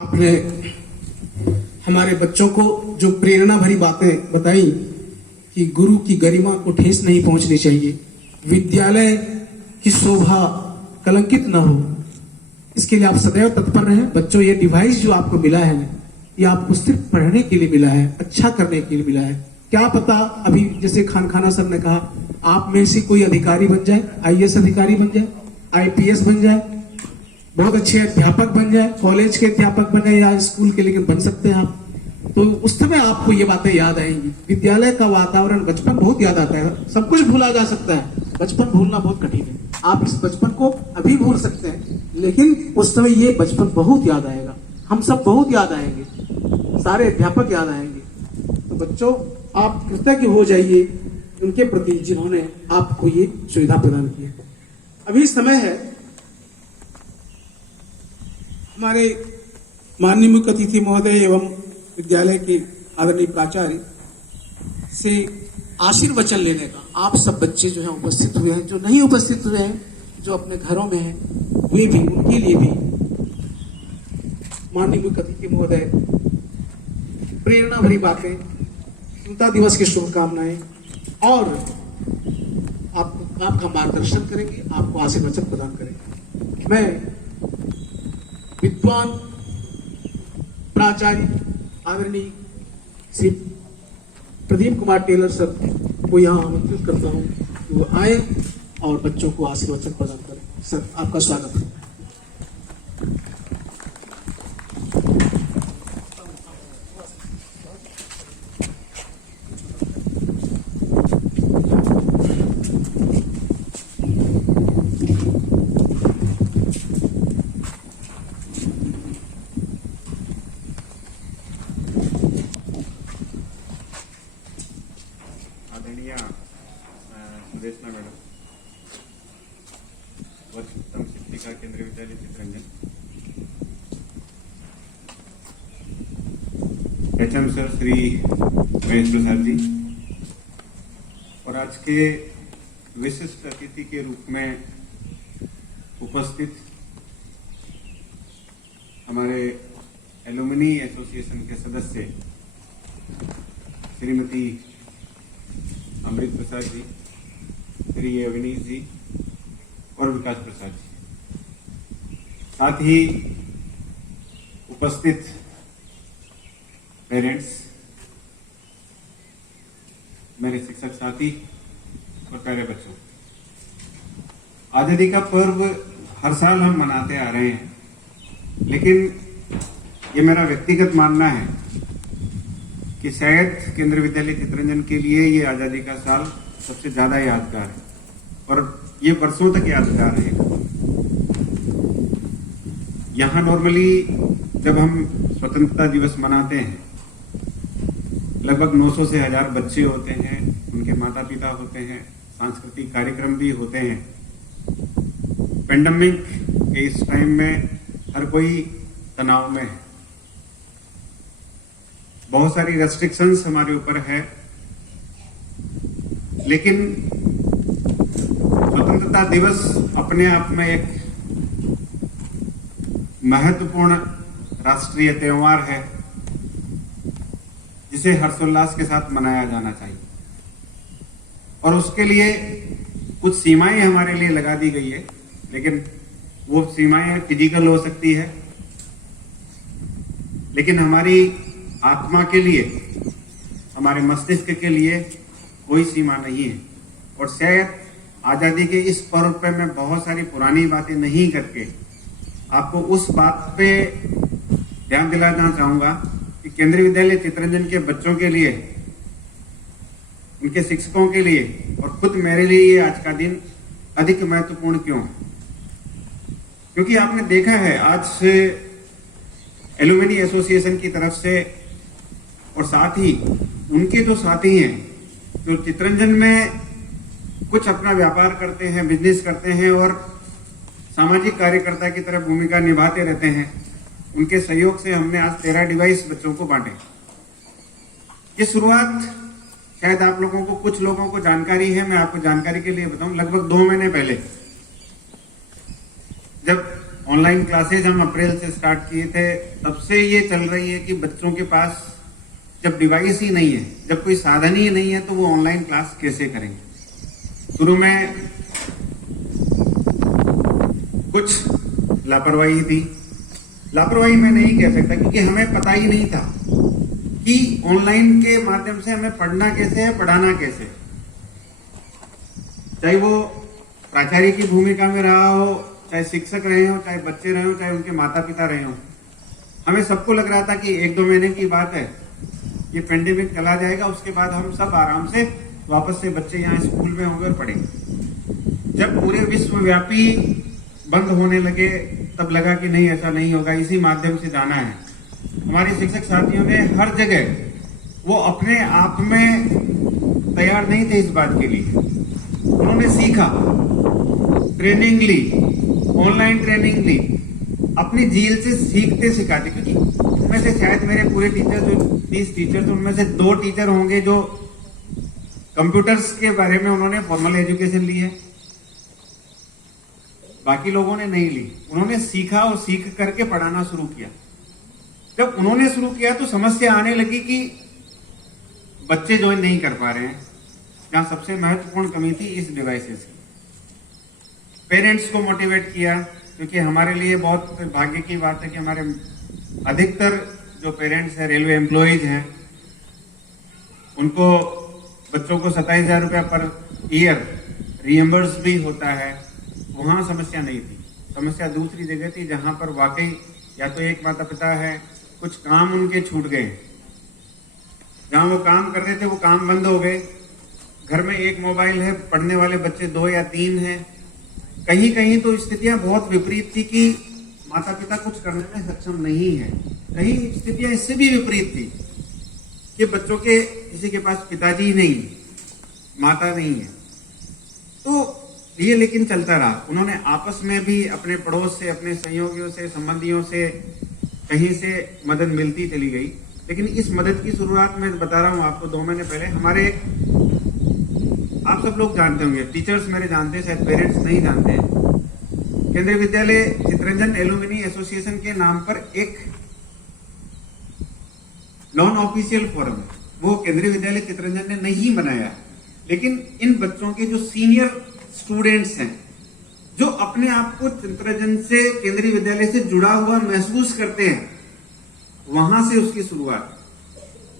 आपने हमारे बच्चों को जो प्रेरणा भरी बातें बताई कि गुरु की गरिमा को ठेस नहीं पहुंचनी चाहिए, विद्यालय की शोभा कलंकित न हो, इसके लिए आप सदैव तत्पर रहें। बच्चों, ये डिवाइस जो आपको मिला है, ये आपको सिर्फ पढ़ने के लिए मिला है, अच्छा करने के लिए मिला है। क्या पता अभी जैसे खाना सर ने कहा, आप में से कोई अधिकारी बन जाए, आईएएस अधिकारी बन जाए, आईपीएस बन जाए, बहुत अच्छे अध्यापक बन जाए, कॉलेज के अध्यापक बने या स्कूल के, लेकिन बन सकते हैं आप। तो उस समय आपको ये बातें याद आएंगी। विद्यालय का वातावरण, बचपन बहुत याद आता है। सब कुछ भूला जा सकता है, बचपन भूलना बहुत कठिन है। आप इस बचपन को अभी भूल सकते हैं, लेकिन उस समय ये बचपन बहुत याद आएगा। हम सब बहुत याद आएंगे, सारे अध्यापक याद आएंगे। तो बच्चों, आप कृतज्ञ हो जाइए उनके प्रति जिन्होंने आपको ये सुविधा प्रदान की है। अभी समय है हमारे माननीय मुख्य अतिथि महोदय एवं विद्यालय के आदरणीय प्राचार्य से आशीर्वचन लेने का। आप सब बच्चे जो हैं उपस्थित हुए हैं, जो नहीं उपस्थित हुए हैं, जो अपने घरों में हैं, वे भी, उनके लिए भी माननीय मुख्य अतिथि महोदय प्रेरणा भरी बातें, स्वतंत्रता दिवस की शुभकामनाएं और आपका मार्गदर्शन करेंगे, आपको आशीर्वचन प्रदान करेंगे। मैं विद्वान प्राचार्य आदरणीय श्री प्रदीप कुमार टेलर सर को यहाँ आमंत्रित करता हूँ कि वो आए और बच्चों को आशीर्वचन प्रदान करें। सर, आपका स्वागत है। सुदेशना मैडम, वर्ष उत्तम शिक्षिका, केंद्रीय विद्यालय चितरंजन, एचएम सर श्री महेश प्रसाद जी, और आज के विशिष्ट अतिथि के रूप में उपस्थित हमारे एलुमनी एसोसिएशन के सदस्य श्रीमती अमृत प्रसाद जी, श्री अविनीश जी और विकास प्रसाद जी, साथ ही उपस्थित पेरेंट्स, मेरे शिक्षक साथी और प्यारे बच्चों, आजादी का पर्व हर साल हम मनाते आ रहे हैं, लेकिन ये मेरा व्यक्तिगत मानना है कि शायद केंद्रीय विद्यालय चितरंजन के लिए ये आजादी का साल सबसे ज्यादा यादगार है और ये वर्षों तक यादगार रहेगा। यहाँ नॉर्मली जब हम स्वतंत्रता दिवस मनाते हैं, लगभग 900 से 1000 बच्चे होते हैं, उनके माता पिता होते हैं, सांस्कृतिक कार्यक्रम भी होते हैं। पेंडेमिक के इस टाइम में हर कोई तनाव में है, बहुत सारी रेस्ट्रिक्शंस हमारे ऊपर है, लेकिन स्वतंत्रता दिवस अपने आप में एक महत्वपूर्ण राष्ट्रीय त्योहार है जिसे हर्षोल्लास के साथ मनाया जाना चाहिए। और उसके लिए कुछ सीमाएं हमारे लिए लगा दी गई है, लेकिन वो सीमाएं फिजिकल हो सकती है, लेकिन हमारी आत्मा के लिए, हमारे मस्तिष्क के लिए कोई सीमा नहीं है। और शायद आजादी के इस पर्व पे मैं बहुत सारी पुरानी बातें नहीं करके आपको उस बात पे ध्यान दिलाना चाहूंगा कि केंद्रीय विद्यालय चितरंजन के बच्चों के लिए, उनके शिक्षकों के लिए और खुद मेरे लिए ये आज का दिन अधिक महत्वपूर्ण क्यों है। क्योंकि आपने देखा है आज से एलुमनी एसोसिएशन की तरफ से और साथ ही उनके जो साथी हैं जो चितरंजन में कुछ अपना व्यापार करते हैं, बिजनेस करते हैं और सामाजिक कार्यकर्ता की तरह भूमिका निभाते रहते हैं, उनके सहयोग से हमने आज 13 डिवाइस बच्चों को बांटे। ये शुरुआत शायद आप लोगों को, कुछ लोगों को जानकारी है, मैं आपको जानकारी के लिए बताऊं, लगभग 2 महीने पहले जब ऑनलाइन क्लासेज हम अप्रैल से स्टार्ट किए थे, तब से ये चल रही है कि बच्चों के पास जब डिवाइस ही नहीं है, जब कोई साधन ही नहीं है, तो वो ऑनलाइन क्लास कैसे करेंगे। शुरू में कुछ लापरवाही थी, लापरवाही मैं नहीं कह सकता क्योंकि हमें पता ही नहीं था कि ऑनलाइन के माध्यम से हमें पढ़ना कैसे है, पढ़ाना कैसे है। चाहे वो प्राचार्य की भूमिका में रहा हो, चाहे शिक्षक रहे हो, चाहे बच्चे रहे हो, चाहे उनके माता पिता रहे हो, हमें सबको लग रहा था कि 1-2 महीने की बात है, ये पेंडेमिक चला जाएगा, उसके बाद हम सब आराम से वापस से बच्चे यहाँ स्कूल में होंगे और पढ़ेंगे। जब पूरे विश्वव्यापी बंद होने लगे तब लगा कि नहीं, ऐसा नहीं होगा, इसी माध्यम से जाना है। हमारे शिक्षक साथियों ने हर जगह, वो अपने आप में तैयार नहीं थे इस बात के लिए, उन्होंने सीखा, ट्रेनिंग ली, ऑनलाइन ट्रेनिंग ली, अपनी झील से सीखते सिखाते। क्योंकि उनमें से शायद मेरे पूरे टीचर, जो 30 टीचर थे, उनमें से 2 टीचर होंगे जो कंप्यूटर्स के बारे में उन्होंने फॉर्मल एजुकेशन ली है, बाकी लोगों ने नहीं ली। उन्होंने सीखा और सीख करके पढ़ाना शुरू किया। जब उन्होंने शुरू किया तो समस्या आने लगी कि बच्चे ज्वाइन नहीं कर पा रहे हैं। जहां सबसे महत्वपूर्ण कमी थी इस डिवाइसेस की। पेरेंट्स को मोटिवेट किया, क्योंकि हमारे लिए बहुत भाग्य की बात है कि हमारे अधिकतर जो पेरेंट्स हैं रेलवे एम्प्लॉयज हैं, उनको बच्चों को 27,000 रुपया पर ईयर रिएम्बर्स भी होता है। वहां समस्या नहीं थी, समस्या दूसरी जगह थी, जहां पर वाकई या तो एक माता पिता है, कुछ काम उनके छूट गए, जहां वो काम कर रहे थे वो काम बंद हो गए, घर में एक मोबाइल है, पढ़ने वाले बच्चे 2 या 3 हैं। कहीं कहीं तो स्थितियां बहुत विपरीत थी कि माता पिता कुछ करने में सक्षम नहीं है। कहीं स्थितियां इससे भी विपरीत थी कि बच्चों के किसी के पास पिताजी नहीं, माता नहीं है। तो ये लेकिन चलता रहा। उन्होंने आपस में भी अपने पड़ोस से, अपने सहयोगियों से, संबंधियों से कहीं से मदद मिलती चली गई। लेकिन इस मदद की शुरुआत मैं बता रहा हूं आपको 2 महीने पहले हमारे, आप सब लोग जानते होंगे, टीचर्स मेरे जानते हैं, शायद पेरेंट्स नहीं जानते हैं, केंद्रीय विद्यालय चितरंजन एलुमिनी एसोसिएशन के नाम पर एक नॉन ऑफिशियल फोरम है। वो केंद्रीय विद्यालय चितरंजन ने नहीं बनाया, लेकिन इन बच्चों के जो सीनियर स्टूडेंट्स हैं, जो अपने आप को चितरंजन से, केंद्रीय विद्यालय से जुड़ा हुआ महसूस करते हैं, वहां से उसकी शुरुआत।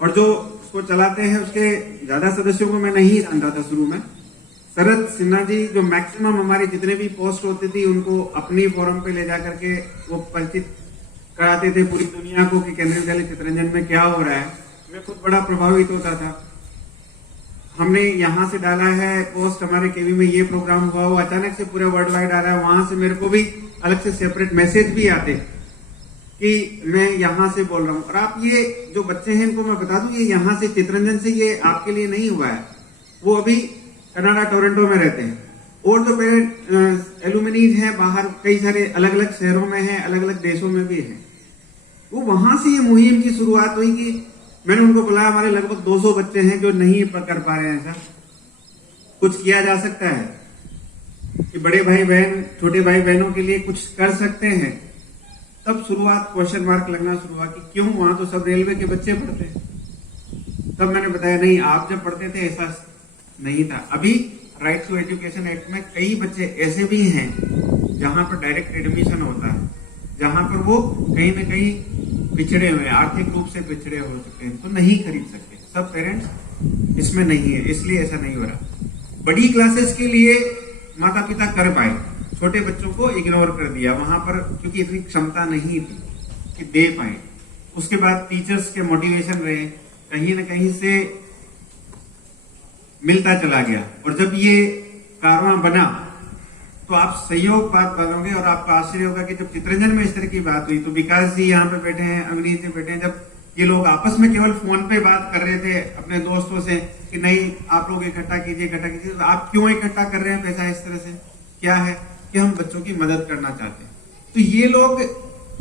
और जो उसको चलाते हैं, उसके ज्यादा सदस्यों को मैं नहीं जानता था शुरू में। शरद सिन्हा जी, जो मैक्सिमम हमारी जितने भी पोस्ट होती थी उनको अपनी फोरम पे ले जाकर के वो परिचित कराते थे पूरी दुनिया को कि केंद्रीय विद्यालय चितरंजन में क्या हो रहा है। मैं खुद बड़ा प्रभावित होता था। हमने यहाँ से डाला है पोस्ट, हमारे केवी में ये प्रोग्राम हुआ, वो अचानक से पूरे वर्ल्ड वाइड आ रहा है। वहां से मेरे को भी अलग से सेपरेट मैसेज भी आते कि मैं यहाँ से बोल रहा हूँ। और आप ये जो बच्चे हैं इनको मैं बता दूं, ये यहाँ से चितरंजन से ये आपके लिए नहीं हुआ है, वो अभी कनाडा टोरंटो में रहते हैं। और जो पेरेंट एलुमिनीज हैं बाहर कई सारे अलग अलग शहरों में हैं, अलग अलग देशों में भी हैं। वो वहां से ये मुहिम की शुरुआत हुई कि मैंने उनको बुलाया, हमारे लगभग 200 बच्चे हैं जो नहीं कर पा रहे हैं, ऐसा कुछ किया जा सकता है कि बड़े भाई बहन, छोटे भाई बहनों के लिए कुछ कर सकते हैं। तब शुरुआत क्वेश्चन मार्क लगना शुरू हुआ कि क्यों, वहां तो सब रेलवे के बच्चे पढ़ते हैं। तब मैंने बताया नहीं, आप जब पढ़ते थे ऐसा नहीं था। अभी राइट टू एजुकेशन एक्ट में कई बच्चे ऐसे भी हैं जहां पर डायरेक्ट एडमिशन होता है, जहां पर वो कहीं ना कहीं पिछड़े हुए, आर्थिक रूप से पिछड़े हो चुके हैं, तो नहीं खरीद सकते। सब पेरेंट्स इसमें नहीं है, इसलिए ऐसा नहीं हो रहा। बड़ी क्लासेस के लिए माता पिता कर पाए, छोटे बच्चों को इग्नोर कर दिया वहां पर, क्योंकि इतनी क्षमता नहीं थी कि दे पाए। उसके बाद टीचर्स के मोटिवेशन रहे, कहीं ना कहीं से मिलता चला गया। और जब ये कारवां बना तो आप सहयोग बात करोगे और आपको आश्चर्य होगा कि जब चितरंजन में इस तरह की बात हुई तो विकास जी यहाँ पे बैठे हैं, अवनीश जी बैठे हैं, जब ये लोग आपस में केवल फोन पे बात कर रहे थे अपने दोस्तों से कि नहीं आप लोग इकट्ठा कीजिए, तो आप क्यों इकट्ठा कर रहे हैं पैसा इस तरह से, क्या है कि हम बच्चों की मदद करना चाहते हैं। तो ये लोग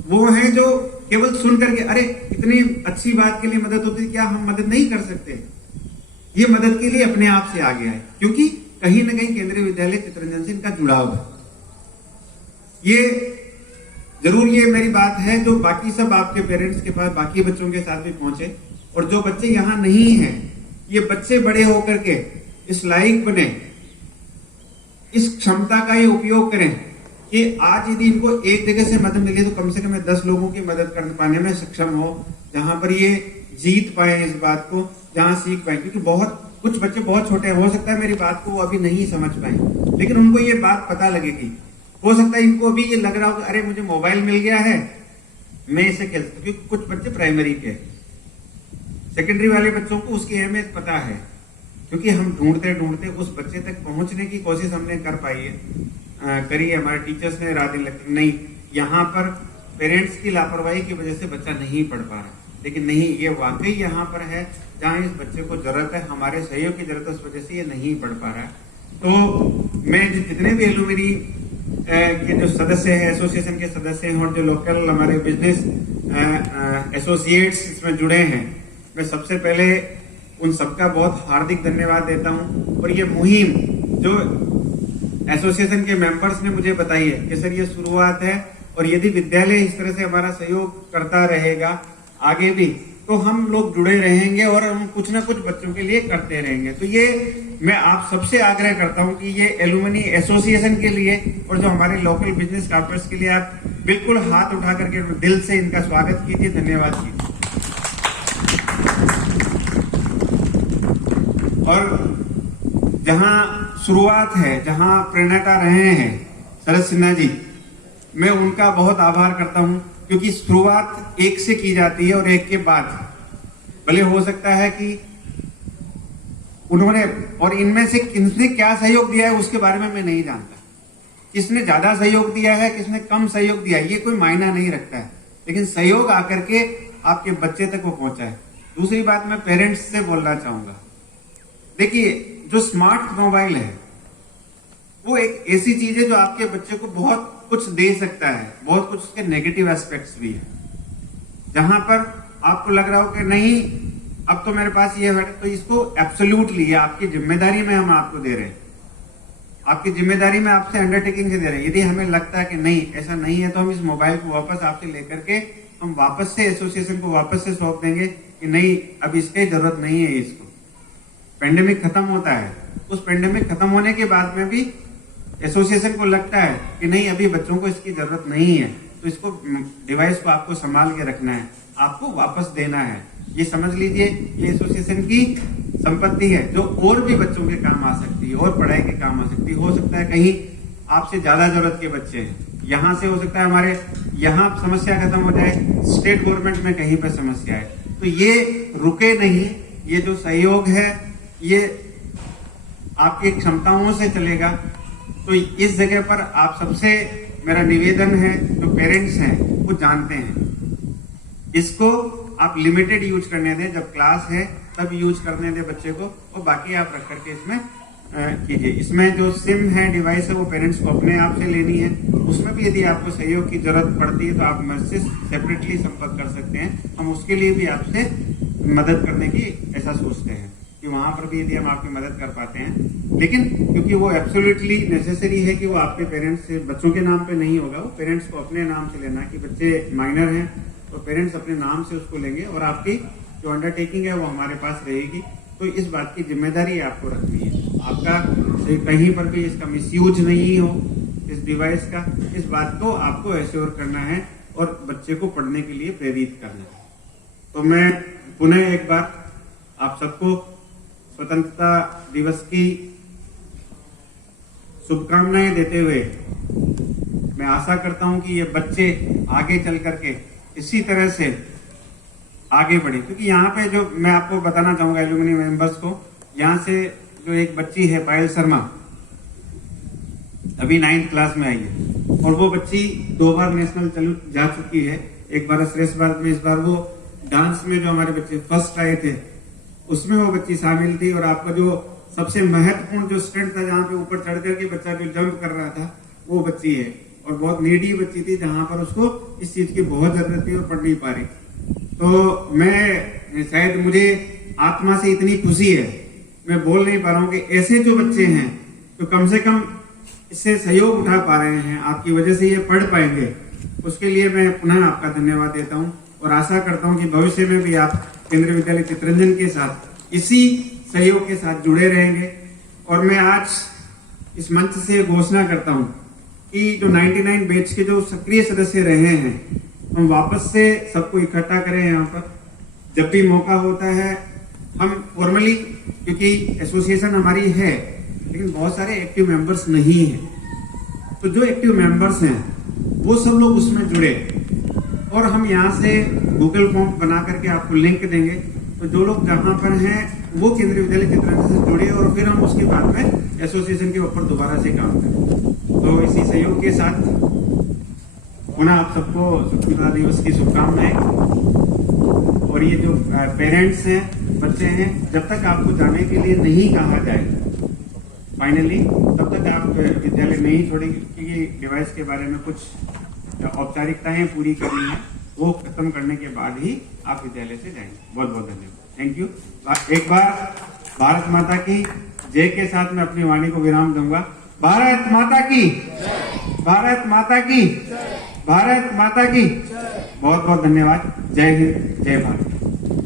वो हैं जो केवल सुन करके, अरे इतनी अच्छी बात के लिए मदद होती है, क्या हम मदद नहीं कर सकते, ये मदद के लिए अपने आप से आ गया है, क्योंकि कहीं ना कहीं केंद्रीय विद्यालय चितरंजन से इनका जुड़ाव है। ये जरूर ये मेरी बात है जो बाकी सब आपके पेरेंट्स के पास बाकी बच्चों के साथ भी पहुंचे, और जो बच्चे यहाँ नहीं हैं, ये बच्चे बड़े होकर के इस लायक बने, इस क्षमता का ये उपयोग करें कि आज यदि इनको एक जगह से मदद मिले तो कम से कम 10 लोगों की मदद कर पाने में सक्षम हो, जहां पर ये जीत पाए इस बात को, जहां सीख पाए। क्योंकि कुछ बच्चे बहुत छोटे हैं, हो सकता है मेरी बात को वो अभी नहीं समझ पाए, लेकिन उनको ये बात पता लगेगी। हो सकता है इनको अभी ये लग रहा हो कि अरे मुझे मोबाइल मिल गया है, मैं इसे खेल सकता हूं। क्योंकि कुछ बच्चे प्राइमरी के, सेकेंडरी वाले बच्चों को उसकी अहमियत पता है, क्योंकि हम ढूंढते ढूंढते उस बच्चे तक पहुंचने की कोशिश हमने कर पाई है, करी है। हमारे टीचर्स ने रात दिन लगती नहीं, यहाँ पर पेरेंट्स की लापरवाही की वजह से बच्चा नहीं पढ़ पा रहा, लेकिन नहीं, ये वाकई यहाँ पर है जहाँ इस बच्चे को जरूरत है, हमारे सहयोग की जरूरत है, उस वजह से ये नहीं पढ़ पा रहा है। तो मैं जितने भी एलुमनी के जो सदस्य हैं, एसोसिएशन के सदस्य हैं, और जो लोकल हमारे बिजनेस एसोसिएट्स इसमें जुड़े हैं, मैं सबसे पहले उन सबका बहुत हार्दिक धन्यवाद देता हूं। और ये मुहिम जो एसोसिएशन के मेंबर्स ने मुझे बताई है कि सर ये शुरुआत है, और यदि विद्यालय इस तरह से हमारा सहयोग करता रहेगा आगे भी, तो हम लोग जुड़े रहेंगे और हम कुछ ना कुछ बच्चों के लिए करते रहेंगे। तो ये मैं आप सबसे आग्रह करता हूं कि ये एलुमनी एसोसिएशन के लिए और जो हमारे लोकल बिजनेस कार्पोरेट्स के लिए आप बिल्कुल हाथ उठा करके दिल से इनका स्वागत कीजिए, धन्यवाद कीजिए। और जहां शुरुआत है, जहां प्रेरणाता रहे हैं शरद सिन्हा जी, मैं उनका बहुत आभार करता हूं, क्योंकि शुरुआत एक से की जाती है और एक के बाद भले हो सकता है कि उन्होंने, और इनमें से किसने क्या सहयोग दिया है उसके बारे में मैं नहीं जानता, किसने ज्यादा सहयोग दिया है, किसने कम सहयोग दिया है, ये कोई मायना नहीं रखता है, लेकिन सहयोग आकर के आपके बच्चे तक वो पहुंचा है। दूसरी बात मैं पेरेंट्स से बोलना चाहूंगा, देखिए जो स्मार्ट मोबाइल है वो एक ऐसी चीज है जो आपके बच्चे को बहुत कुछ दे सकता है, बहुत कुछ उसके नेगेटिव एस्पेक्ट्स भी है। जहां पर आपको लग रहा हो कि नहीं अब तो मेरे पास ये है, तो इसको एब्सोल्यूटली आपकी जिम्मेदारी में हम आपको दे रहे हैं, आपकी जिम्मेदारी में आपसे अंडरटेकिंग से दे रहे हैं। यदि हमें लगता है कि नहीं ऐसा नहीं है, तो हम इस मोबाइल को वापस आपसे लेकर के हम वापस से एसोसिएशन को वापस से सौंप देंगे कि नहीं अब इसकी जरूरत नहीं है। इसको पेंडेमिक खत्म होता है, उस पेंडेमिक खत्म होने के बाद में भी एसोसिएशन को लगता है कि नहीं अभी बच्चों को इसकी जरूरत नहीं है, तो इसको डिवाइस को आपको संभाल के रखना है, आपको वापस देना है। ये समझ लीजिए ये एसोसिएशन की संपत्ति है जो और भी बच्चों के काम आ सकती है और पढ़ाई के काम आ सकती है। हो सकता है कहीं आपसे ज्यादा जरूरत के बच्चे हैं, यहाँ से हो सकता है हमारे यहाँ समस्या खत्म हो जाए, स्टेट गवर्नमेंट में कहीं पर समस्या है, तो ये रुके नहीं। ये जो सहयोग है ये आपकी क्षमताओं से चलेगा। तो इस जगह पर आप सबसे मेरा निवेदन है, जो पेरेंट्स हैं वो जानते हैं, इसको आप लिमिटेड यूज करने दें, जब क्लास है तब यूज करने दें बच्चे को, और बाकी आप रख करके इसमें कीजिए। इसमें जो सिम है, डिवाइस है, वो पेरेंट्स को अपने आप से लेनी है। उसमें भी यदि आपको सहयोग की जरूरत पड़ती है तो आप मुझसे सेपरेटली संपर्क कर सकते हैं, हम उसके लिए भी आपसे मदद करने की ऐसा सोचते हैं कि वहां पर भी यदि हम आपकी मदद कर पाते हैं। लेकिन क्योंकि वो एब्सोल्युटली नेसेसरी है कि वो आपके पेरेंट्स से बच्चों के नाम पे नहीं होगा, वो पेरेंट्स को अपने नाम से लेना, कि बच्चे माइनर हैं तो पेरेंट्स अपने नाम से उसको लेंगे और आपकी जो अंडरटेकिंग है वो हमारे पास रहेगी। तो इस बात की जिम्मेदारी आपको रखनी है, आपका कहीं पर भी इसका मिसयूज नहीं हो इस डिवाइस का, इस बात को आपको एश्योर करना है और बच्चे को पढ़ने के लिए प्रेरित करना है। तो मैं पुनः एक बार आप सबको स्वतंत्रता दिवस की शुभकामनाएं देते हुए मैं आशा करता हूं कि ये बच्चे आगे चल करके इसी तरह से आगे बढ़े। क्योंकि यहाँ पे जो मैं आपको बताना चाहूंगा एलुमनी मेंबर्स को, यहाँ से जो एक बच्ची है पायल शर्मा, अभी 9th क्लास में आई है, और वो बच्ची 2 बार नेशनल जा चुकी है, एक बार श्रेष्ठ भारत में, इस बार वो डांस में जो हमारे बच्चे फर्स्ट आए थे उसमें वो बच्ची शामिल थी। और आपका जो सबसे महत्वपूर्ण जो स्टंट था, जहाँ पे ऊपर चढ़ करके बच्चा जो जंप कर रहा था, वो बच्ची है, और बहुत नीडी बच्ची थी, जहां पर उसको इस चीज की बहुत जरूरत थी और पढ़ नहीं पा रही। तो मैं शायद मुझे आत्मा से इतनी खुशी है, मैं बोल नहीं पा रहा हूँ कि ऐसे जो बच्चे हैं तो कम से कम इससे सहयोग उठा पा रहे हैं, आपकी वजह से ये पढ़ पाएंगे, उसके लिए मैं पुनः आपका धन्यवाद देता हूं और आशा करता हूं कि भविष्य में भी आप केंद्रीय विद्यालय चितरंजन के साथ इसी सहयोग के साथ जुड़े रहेंगे। और मैं आज इस मंच से घोषणा करता हूं कि जो 99 बैच के जो सक्रिय सदस्य रहे हैं, हम वापस से सबको इकट्ठा करें यहाँ पर। जब भी मौका होता है हम फॉर्मली, क्योंकि एसोसिएशन हमारी है लेकिन बहुत सारे एक्टिव मेंबर्स नहीं हैं, तो जो एक्टिव मेंबर्स हैं वो सब लोग उसमें जुड़े और हम यहाँ से गूगल फॉर्म बना करके आपको लिंक देंगे। तो जो लोग जहाँ पर हैं वो केंद्रीय विद्यालय चितरंजन से जुड़े और फिर हम उसके बाद में एसोसिएशन के ऊपर दोबारा से काम करें। तो इसी सहयोग के साथ पुनः आप सबको स्वतंत्रता दिवस की शुभकामनाएं। और ये जो पेरेंट्स हैं, बच्चे हैं, जब तक आपको जाने के लिए नहीं कहा जाए फाइनली, तब तक आप विद्यालय नहीं छोड़ेंगे, क्योंकि डिवाइस के बारे में कुछ औपचारिकताएं पूरी करनी है, वो खत्म करने के बाद ही आप विद्यालय से जाएंगे। बहुत बहुत धन्यवाद, थैंक यू। एक बार भारत माता की जय के साथ मैं अपनी वाणी को विराम दूंगा। भारत माता की, भारत माता की, भारत माता की। बहुत बहुत धन्यवाद। जय हिंद, जय भारत।